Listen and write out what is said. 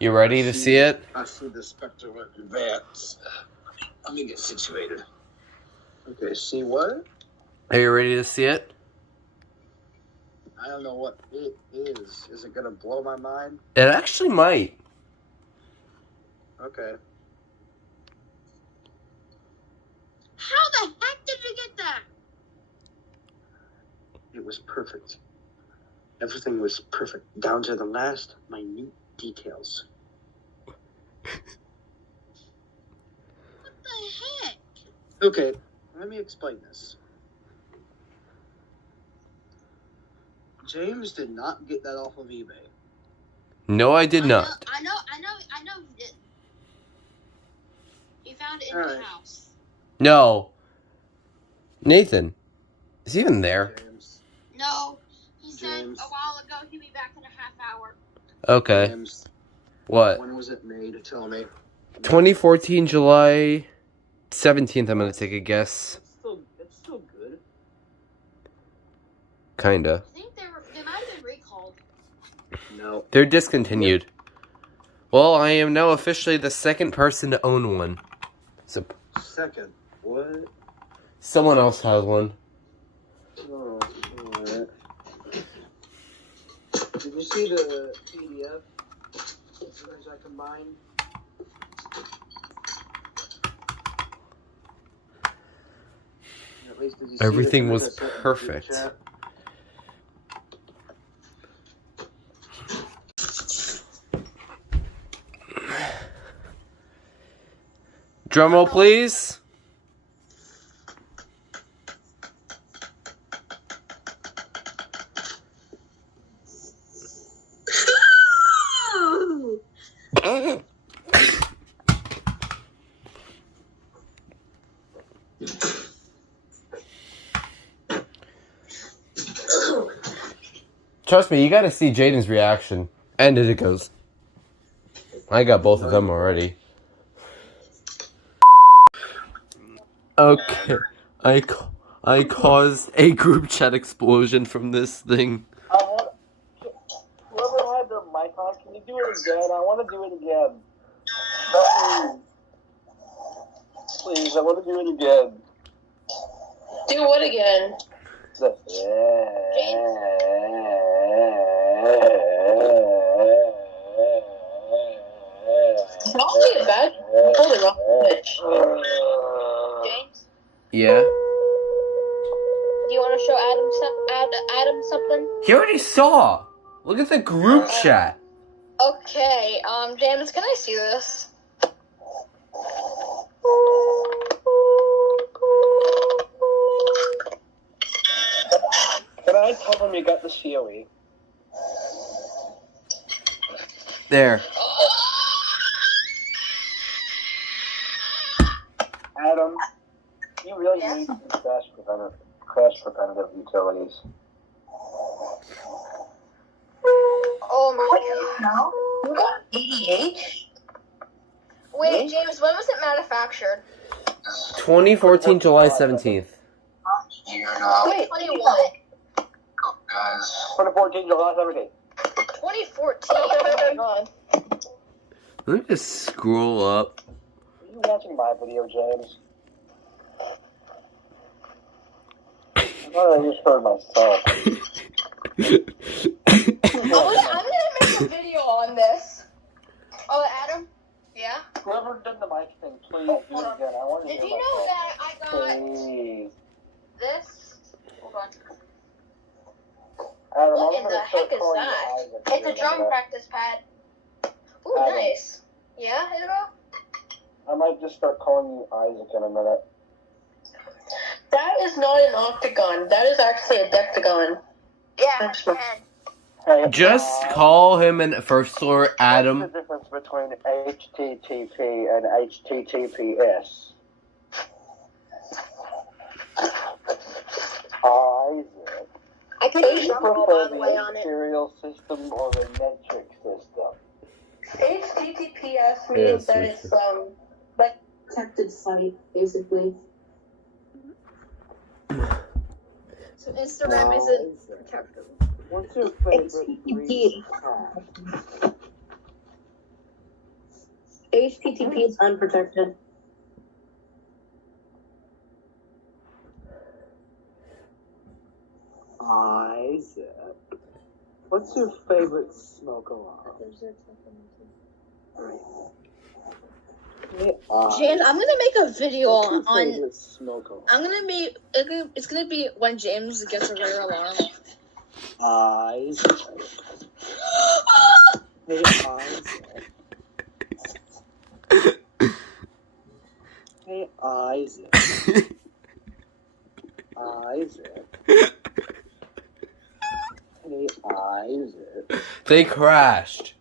You ready to see it? I see the spectrum advance. Let me get situated. Okay, see what? Are you ready to see it? I don't know what it is. Is it gonna blow my mind? It actually might. Okay. How the heck did you get that? It was perfect. Everything was perfect, down to the last minute details. What the heck? Okay, let me explain this. James did not get that off of eBay. No, I did not. I know he did. He found it in the house. No. Nathan. Is he even there? James. No. He said a while ago he'd be back in a half hour. Okay. James, what? when was it made? Tell me. 2014, July 17th, I'm going to take a guess. It's still good. Kinda. I think they might have been recalled. No. They're discontinued. Well, I am now officially the second person to own one. So, Second. What? someone else has one. Oh, alright. Did you see the PDF? As I combined? At least did you see Everything the was perfect. Drumroll, please. Trust me, you gotta see Jaden's reaction. And it goes. I got both of them already. Okay. I caused a group chat explosion from this thing. Whoever had the mic on, can you do it again? I want to do it again. Please, I want to do it again. Do what again? Don't be a bad. Totally wrong. James? Yeah? Do you want to show Adam something? He already saw! Look at the group chat. Okay, James, can I see this? Can I tell them you got the COE? There. Adam, you really need some crash preventative utilities. Oh my god. You got 88? Wait, James, when was it manufactured? 2014, July 17th. Wait, 21. Guys. 2014, July 17th. 2014? Oh my god. Let me just scroll up. Are you watching my video, James? I thought I just heard myself. I'm gonna make a video on this. Oh, Adam? Yeah? Whoever did the mic thing, please do it again. I want to Did hear you know myself. that I got Please. this? Hold on. Adam, What I'm in the gonna heck start is calling you that? Isaac It's a here in drum minute. practice pad. Ooh, Adam. nice. Yeah, Isabel? I might just start calling you Isaac in a minute. That is not an octagon. That is actually a decagon. Yeah, Hey, Just call him in first floor Adam. What's the difference between HTTP and HTTPS? Isaac. I could Do you jump all prefer the way the on it. imperial system or the metric system? HTTPS means that it's like protected site, basically. So Instagram isn't protected. What's your favorite HTTP. Greek cat? HTTP is unprotected. Isaac, what's your favorite smoke alarm? Hey, James, I'm gonna make a video what's your on. favorite smoke alarm? It's gonna be when James gets a rare alarm. Isaac. Hey, Isaac. Hey, Isaac. Isaac. Hey, Isaac. They crashed.